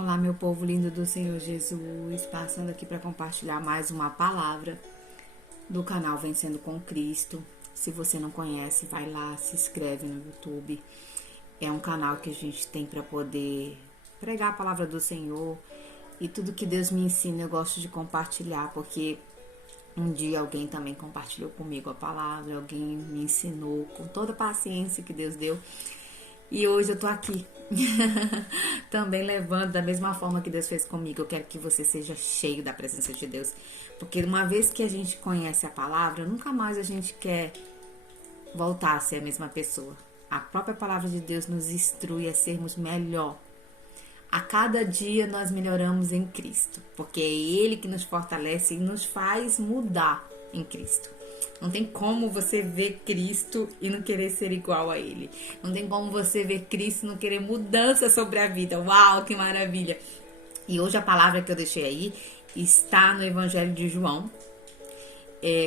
Olá, meu povo lindo do Senhor Jesus, passando aqui para compartilhar mais uma palavra do canal Vencendo com Cristo. Se você não conhece, vai lá, se inscreve no YouTube. É um canal que a gente tem para poder pregar a palavra do Senhor e tudo que Deus me ensina eu gosto de compartilhar, porque um dia alguém também compartilhou comigo a palavra, alguém me ensinou com toda a paciência que Deus deu. E hoje eu tô aqui, também levando da mesma forma que Deus fez comigo. Eu quero que você seja cheio da presença de Deus. Porque uma vez que a gente conhece a palavra, nunca mais a gente quer voltar a ser a mesma pessoa. A própria palavra de Deus nos instrui a sermos melhor. A cada dia nós melhoramos em Cristo, porque é Ele que nos fortalece e nos faz mudar em Cristo. Não tem como você ver Cristo e não querer ser igual a Ele. Não tem como você ver Cristo e não querer mudança sobre a vida. Uau, que maravilha! E hoje a palavra que eu deixei aí está no Evangelho de João,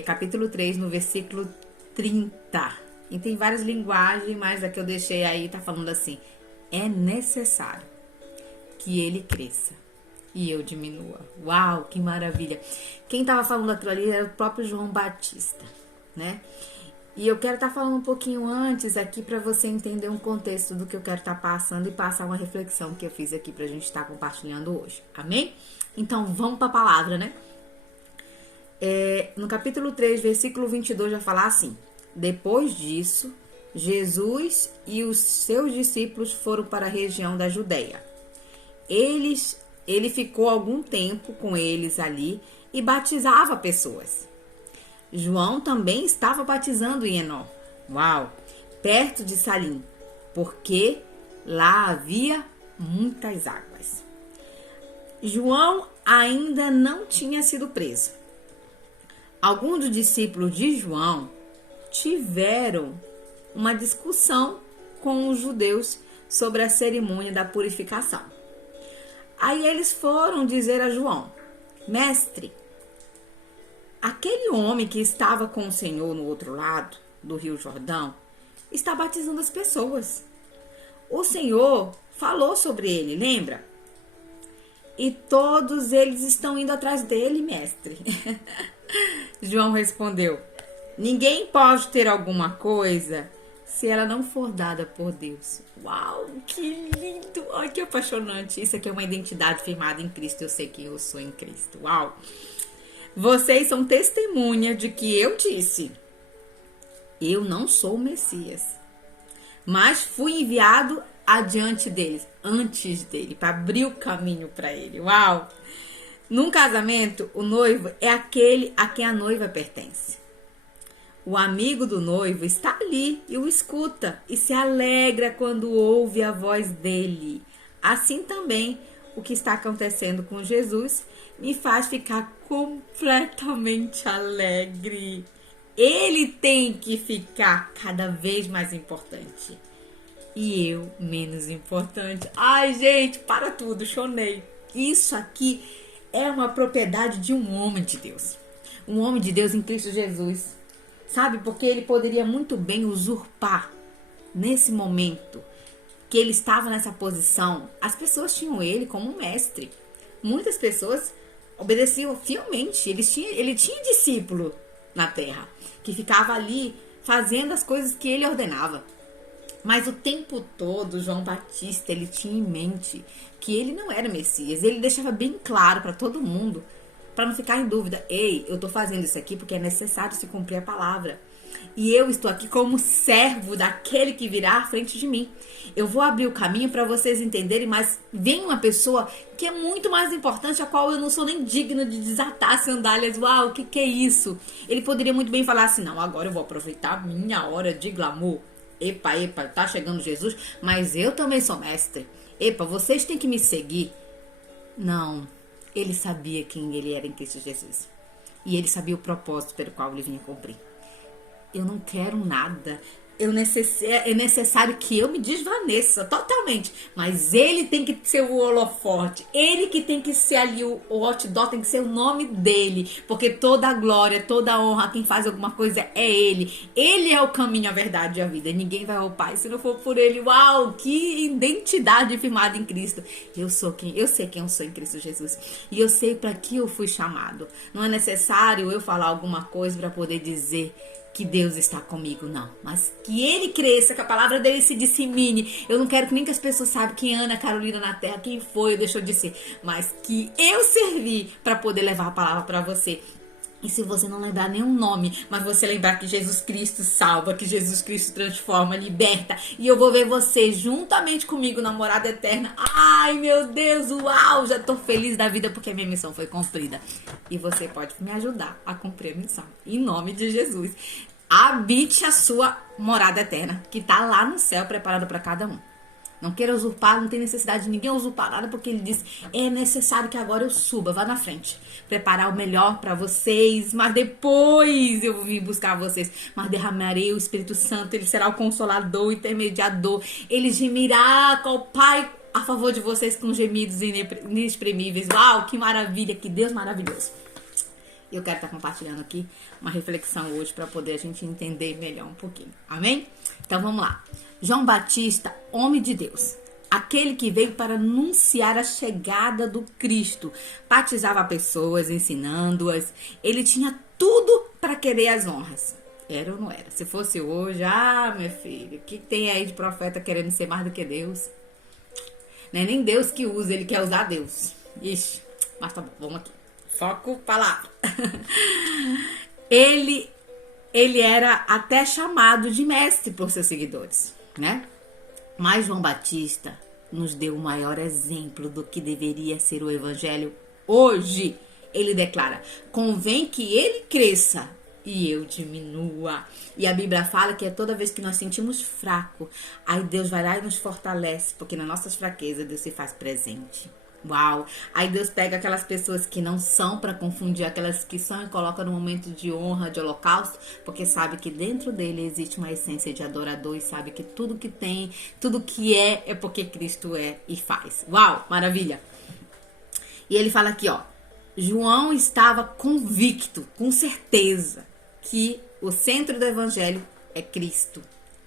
capítulo 3, no versículo 30. E tem várias linguagens, mas a que eu deixei aí está falando assim: é necessário que Ele cresça e eu diminua. Uau, que maravilha! Quem estava falando aquilo ali era o próprio João Batista, né? E eu quero estar falando um pouquinho antes aqui para você entender um contexto do que eu quero estar passando e passar uma reflexão que eu fiz aqui pra gente estar compartilhando hoje. Amém? Então vamos para a palavra, né? No capítulo 3, versículo 22 vai falar assim: depois disso, Jesus e os seus discípulos foram para a região da Judéia. Ele ficou algum tempo com eles ali e batizava pessoas. João também estava batizando em Enó, perto de Salim, porque lá havia muitas águas. João ainda não tinha sido preso. Alguns dos discípulos de João tiveram uma discussão com os judeus sobre a cerimônia da purificação. Aí eles foram dizer a João: mestre, aquele homem que estava com o Senhor no outro lado do Rio Jordão está batizando as pessoas. O Senhor falou sobre ele, lembra? E todos eles estão indo atrás dele, mestre. João respondeu: ninguém pode ter alguma coisa se ela não for dada por Deus. Uau, que lindo! Ai, que apaixonante. Isso aqui é uma identidade firmada em Cristo. Eu sei que eu sou em Cristo. Uau! Vocês são testemunha de que eu disse: eu não sou o Messias, mas fui enviado adiante deles, antes dele, para abrir o caminho para ele. Uau! Num casamento, o noivo é aquele a quem a noiva pertence. O amigo do noivo está ali e o escuta e se alegra quando ouve a voz dele. Assim também, o que está acontecendo com Jesus me faz ficar completamente alegre. Ele tem que ficar cada vez mais importante e eu menos importante. Ai, gente, para tudo, chorei. Isso aqui é uma propriedade de um homem de Deus. Um homem de Deus em Cristo Jesus. Sabe, porque ele poderia muito bem usurpar nesse momento que ele estava nessa posição. As pessoas tinham ele como mestre. Muitas pessoas obedeciam fielmente. Ele tinha discípulo na terra que ficava ali fazendo as coisas que ele ordenava. Mas o tempo todo, João Batista, ele tinha em mente que ele não era Messias. Ele deixava bem claro para todo mundo, para não ficar em dúvida: ei, eu estou fazendo isso aqui porque é necessário se cumprir a palavra. E eu estou aqui como servo daquele que virá à frente de mim. Eu vou abrir o caminho para vocês entenderem, mas vem uma pessoa que é muito mais importante, a qual eu não sou nem digna de desatar as sandálias. Uau, o que é isso? Ele poderia muito bem falar assim: não, agora eu vou aproveitar a minha hora de glamour. Epa, tá chegando Jesus, mas eu também sou mestre. Epa, vocês têm que me seguir. Não, ele sabia quem ele era em Cristo Jesus. E ele sabia o propósito pelo qual ele vinha cumprir. Eu não quero nada. é necessário que eu me desvaneça totalmente, mas ele tem que ser o holofote, ele que tem que ser ali o outdoor, tem que ser o nome dele, porque toda a glória, toda a honra, quem faz alguma coisa é ele é o caminho, a verdade e a vida, ninguém vai ao Pai se não for por ele. Uau, que identidade firmada em Cristo. Eu sei quem eu sou em Cristo Jesus, e eu sei para que eu fui chamado. Não é necessário eu falar alguma coisa para poder dizer que Deus está comigo, não. Mas que ele cresça, que a palavra dele se dissemine. Eu não quero que nem que as pessoas saibam quem é Ana Carolina na terra, quem foi, deixou de ser. Mas que eu servi para poder levar a palavra para você. E se você não lembrar nenhum nome, mas você lembrar que Jesus Cristo salva, que Jesus Cristo transforma, liberta, e eu vou ver você juntamente comigo na morada eterna. Ai, meu Deus, uau, já tô feliz da vida porque a minha missão foi cumprida. E você pode me ajudar a cumprir a missão. Em nome de Jesus. Habite a sua morada eterna, que tá lá no céu preparado para cada um. Não queira usurpar, não tem necessidade de ninguém usurpar nada, porque ele diz, é necessário que agora eu suba, vá na frente, preparar o melhor para vocês, mas depois eu vim buscar vocês, mas derramarei o Espírito Santo, ele será o consolador, o intermediador, ele gemirá com o Pai a favor de vocês com gemidos inexprimíveis. Uau, que maravilha, que Deus maravilhoso. Eu quero estar compartilhando aqui uma reflexão hoje para poder a gente entender melhor um pouquinho. Amém? Então vamos lá. João Batista, homem de Deus, aquele que veio para anunciar a chegada do Cristo, batizava pessoas, ensinando-as. Ele tinha tudo para querer as honras. Era ou não era? Se fosse hoje, meu filho, o que tem aí de profeta querendo ser mais do que Deus? Não é nem Deus que usa, ele quer usar Deus. Ixi, mas tá bom, vamos aqui. Foco, palavra. Ele era até chamado de mestre por seus seguidores, né? Mas João Batista nos deu o maior exemplo do que deveria ser o evangelho hoje. Ele declara, convém que ele cresça e eu diminua. E a Bíblia fala que é toda vez que nós sentimos fraco, aí Deus vai lá e nos fortalece, porque nas nossas fraquezas Deus se faz presente. Uau! Aí Deus pega aquelas pessoas que não são para confundir aquelas que são e coloca no momento de honra, de holocausto, porque sabe que dentro dele existe uma essência de adorador e sabe que tudo que tem, tudo que é porque Cristo é e faz. Uau! Maravilha! E ele fala aqui, ó, João estava convicto, com certeza, que o centro do evangelho é Cristo.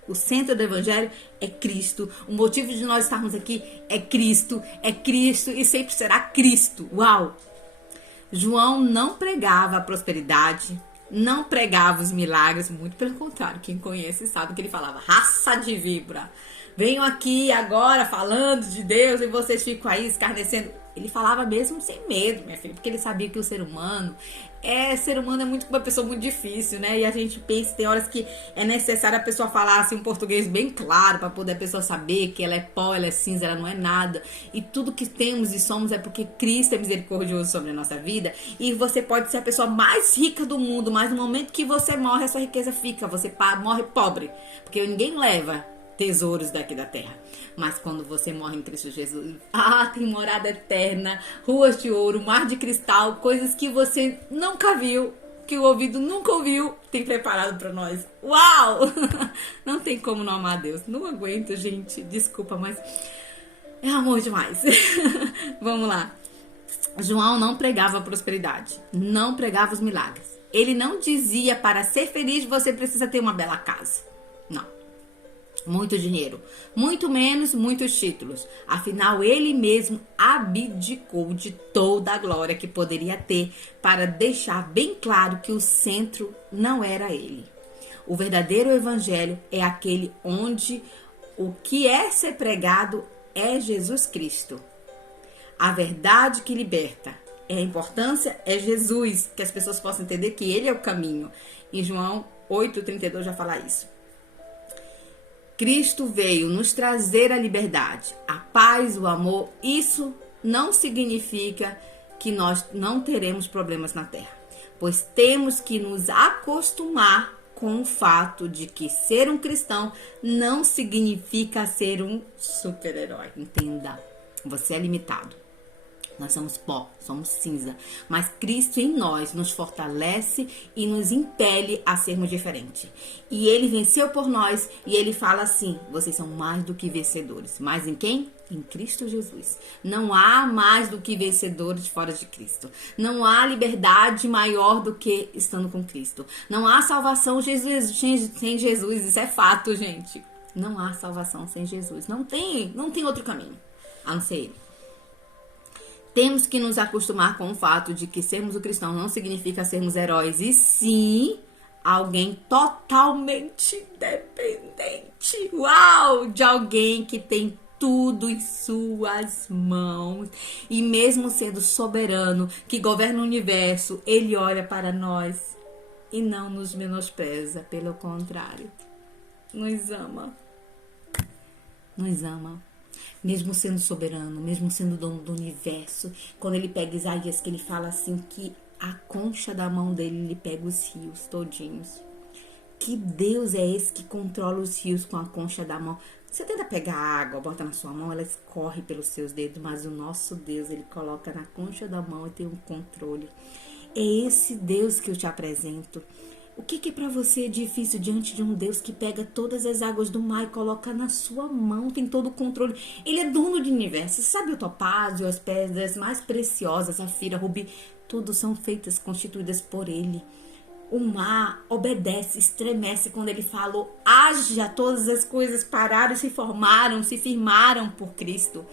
O centro do evangelho é Cristo. O motivo de nós estarmos aqui é Cristo e sempre será Cristo. Uau! João não pregava a prosperidade, não pregava os milagres, muito pelo contrário, quem conhece sabe que ele falava, raça de víbora, venham aqui agora falando de Deus e vocês ficam aí escarnecendo. Ele falava mesmo sem medo, minha filha, porque ele sabia que o ser humano é muito uma pessoa muito difícil, né? E a gente pensa, tem horas que é necessário a pessoa falar assim, um português bem claro, para poder a pessoa saber que ela é pó, ela é cinza, ela não é nada. E tudo que temos e somos é porque Cristo é misericordioso sobre a nossa vida. E você pode ser a pessoa mais rica do mundo, mas no momento que você morre, a sua riqueza fica, você morre pobre, porque ninguém leva tesouros daqui da terra. Mas quando você morre em Cristo Jesus, tem morada eterna, ruas de ouro, mar de cristal, coisas que você nunca viu, que o ouvido nunca ouviu, tem preparado para nós. Uau! Não tem como não amar a Deus. Não aguento, gente. Desculpa, mas é amor demais. Vamos lá. João não pregava a prosperidade, não pregava os milagres. Ele não dizia, para ser feliz você precisa ter uma bela casa. Não. Muito dinheiro, muito menos muitos títulos. Afinal, ele mesmo abdicou de toda a glória que poderia ter para deixar bem claro que o centro não era ele. O verdadeiro evangelho é aquele onde o que é ser pregado é Jesus Cristo. A verdade que liberta. A importância é Jesus, que as pessoas possam entender que ele é o caminho. Em João 8,32 já fala isso. Cristo veio nos trazer a liberdade, a paz, o amor. Isso não significa que nós não teremos problemas na terra, pois temos que nos acostumar com o fato de que ser um cristão não significa ser um super-herói. Entenda, você é limitado. Nós somos pó, somos cinza. Mas Cristo em nós nos fortalece e nos impele a sermos diferentes. E Ele venceu por nós e Ele fala assim: vocês são mais do que vencedores. Mais em quem? Em Cristo Jesus. Não há mais do que vencedores fora de Cristo. Não há liberdade maior do que estando com Cristo. Não há salvação sem Jesus. Isso é fato, gente. Não há salvação sem Jesus. Não tem outro caminho a não ser Ele. Temos que nos acostumar com o fato de que sermos o cristão não significa sermos heróis, e sim alguém totalmente dependente. Uau! De alguém que tem tudo em suas mãos. E mesmo sendo soberano, que governa o universo, Ele olha para nós e não nos menospreza. Pelo contrário, nos ama. Nos ama. Mesmo sendo soberano, mesmo sendo dono do universo. Quando ele pega Isaías, que ele fala assim, que a concha da mão dele, ele pega os rios todinhos. Que Deus é esse que controla os rios com a concha da mão? Você tenta pegar a água, bota na sua mão, ela escorre pelos seus dedos. Mas o nosso Deus, ele coloca na concha da mão e tem um controle. É esse Deus que eu te apresento. O que para você é difícil diante de um Deus que pega todas as águas do mar e coloca na sua mão, tem todo o controle? Ele é dono do universo. Sabe o topázio, as pedras mais preciosas, safira, rubi, tudo são feitas, constituídas por Ele. O mar obedece, estremece quando Ele falou, haja, todas as coisas pararam, se formaram, se firmaram por Cristo.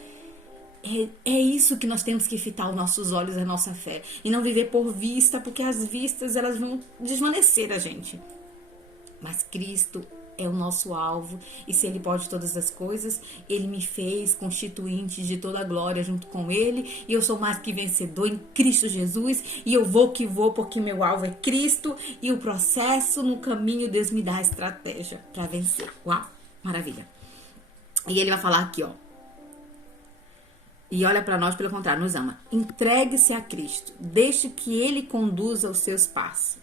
É isso que nós temos que fitar os nossos olhos, a nossa fé. E não viver por vista, porque as vistas elas vão desvanecer a gente. Mas Cristo é o nosso alvo. E se Ele pode todas as coisas, Ele me fez constituinte de toda a glória junto com Ele. E eu sou mais que vencedor em Cristo Jesus. E eu vou que vou porque meu alvo é Cristo. E o processo no caminho, Deus me dá a estratégia para vencer. Uau, maravilha. E Ele vai falar aqui, ó. E olha para nós, pelo contrário, nos ama. Entregue-se a Cristo. Deixe que Ele conduza os seus passos.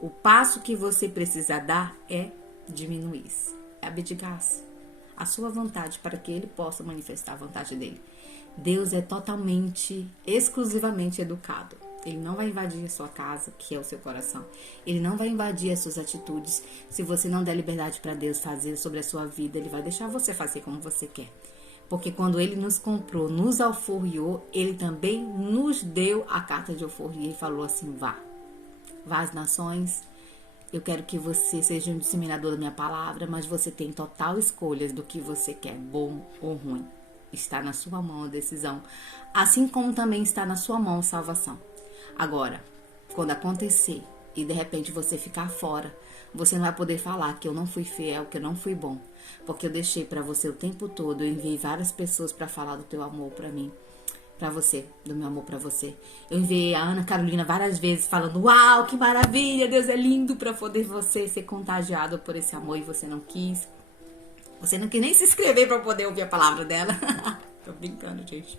O passo que você precisa dar é diminuir-se. É abdicar-se. A sua vontade para que Ele possa manifestar a vontade dEle. Deus é totalmente, exclusivamente educado. Ele não vai invadir a sua casa, que é o seu coração. Ele não vai invadir as suas atitudes. Se você não der liberdade para Deus fazer sobre a sua vida, Ele vai deixar você fazer como você quer. Porque quando Ele nos comprou, nos alforriou, Ele também nos deu a carta de alforria e falou assim, vá às nações, eu quero que você seja um disseminador da minha palavra, mas você tem total escolha do que você quer, bom ou ruim. Está na sua mão a decisão, assim como também está na sua mão a salvação. Agora, quando acontecer e de repente você ficar fora, você não vai poder falar que eu não fui fiel, que eu não fui bom. Porque eu deixei para você o tempo todo, eu enviei várias pessoas para falar do teu amor para mim, para você, do meu amor para você. Eu enviei a Ana Carolina várias vezes falando, uau, que maravilha, Deus é lindo, para poder você ser contagiado por esse amor e você não quis. Você não quis nem se inscrever para poder ouvir a palavra dela. Tô brincando, gente.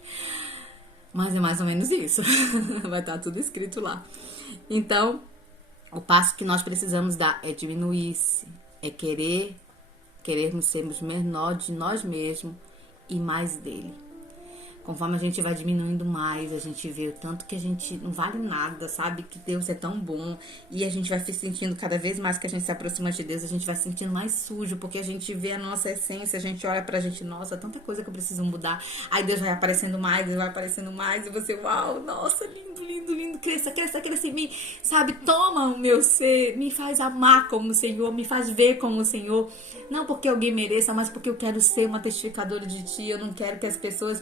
Mas é mais ou menos isso. Vai estar tudo escrito lá. Então, o passo que nós precisamos dar é diminuir-se, é querermos sermos menor de nós mesmos e mais dele. Conforme a gente vai diminuindo mais, a gente vê o tanto que a gente não vale nada, sabe? Que Deus é tão bom. E a gente vai se sentindo cada vez mais que a gente se aproxima de Deus, a gente vai se sentindo mais sujo, porque a gente vê a nossa essência, a gente olha pra gente, nossa, tanta coisa que eu preciso mudar. Aí Deus vai aparecendo mais, e você, uau, nossa, lindo, lindo, lindo, cresça em mim. Sabe, toma o meu ser, me faz amar como o Senhor, me faz ver como o Senhor. Não porque alguém mereça, mas porque eu quero ser uma testificadora de Ti. Eu não quero que as pessoas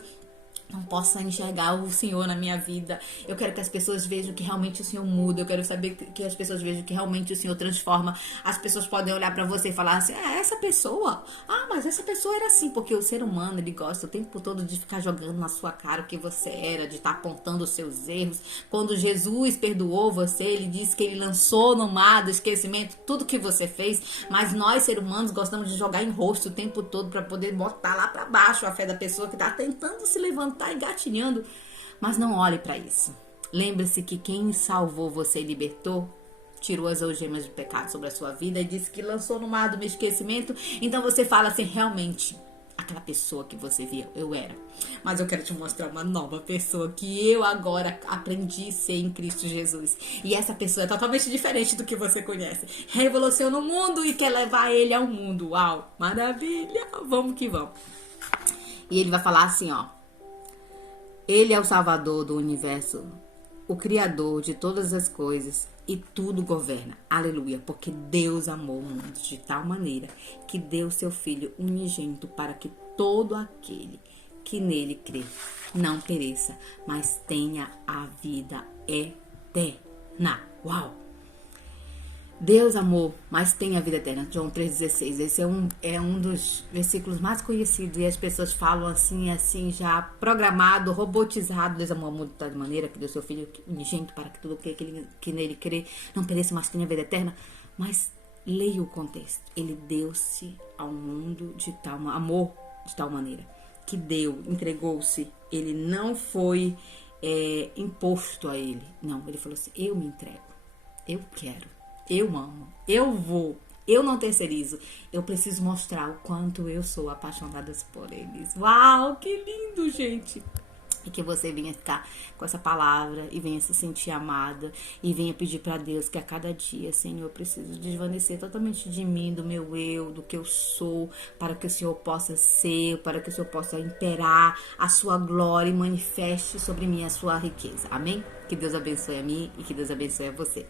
não possa enxergar o Senhor na minha vida. Eu quero que as pessoas vejam que realmente o Senhor muda. Eu quero saber que as pessoas vejam que realmente o Senhor transforma. As pessoas podem olhar pra você e falar assim, essa pessoa, mas essa pessoa era assim. Porque o ser humano, ele gosta o tempo todo de ficar jogando na sua cara o que você era, de estar apontando os seus erros. Quando Jesus perdoou você, Ele disse que Ele lançou no mar do esquecimento tudo que você fez. Mas nós, seres humanos, gostamos de jogar em rosto o tempo todo pra poder botar lá pra baixo a fé da pessoa que tá tentando se levantar, engatinhando, mas não olhe para isso. Lembre-se que quem salvou você e libertou, tirou as algemas de pecado sobre a sua vida e disse que lançou no mar do meu esquecimento. Então você fala assim, realmente, aquela pessoa que você via, eu era. Mas eu quero te mostrar uma nova pessoa que eu agora aprendi a ser em Cristo Jesus. E essa pessoa é totalmente diferente do que você conhece. Revoluciona o mundo e quer levar ele ao mundo. Uau, maravilha, vamos que vamos. E ele vai falar assim, ó. Ele é o Salvador do universo, o Criador de todas as coisas e tudo governa. Aleluia, porque Deus amou o mundo de tal maneira que deu seu Filho unigênito para que todo aquele que nele crê não pereça, mas tenha a vida eterna. Uau! Deus amou, mas tem a vida eterna. João 3,16. Esse é um dos versículos mais conhecidos. E as pessoas falam assim, já programado, robotizado. Deus amou o mundo de tal maneira que deu seu Filho unigênito para que tudo que nele crê não pereça, mas tenha a vida eterna. Mas leia o contexto. Ele deu-se ao mundo de tal amor, de tal maneira que entregou-se. Ele não foi imposto a ele. Não, ele falou assim, eu me entrego. Eu quero. Eu amo, eu vou, eu não terceirizo. Eu preciso mostrar o quanto eu sou apaixonada por eles. Uau, que lindo, gente! E que você venha ficar com essa palavra e venha se sentir amada e venha pedir para Deus que a cada dia, Senhor, eu preciso desvanecer totalmente de mim, do meu eu, do que eu sou, para que o Senhor possa ser, para que o Senhor possa imperar a sua glória e manifeste sobre mim a sua riqueza. Amém? Que Deus abençoe a mim e que Deus abençoe a você.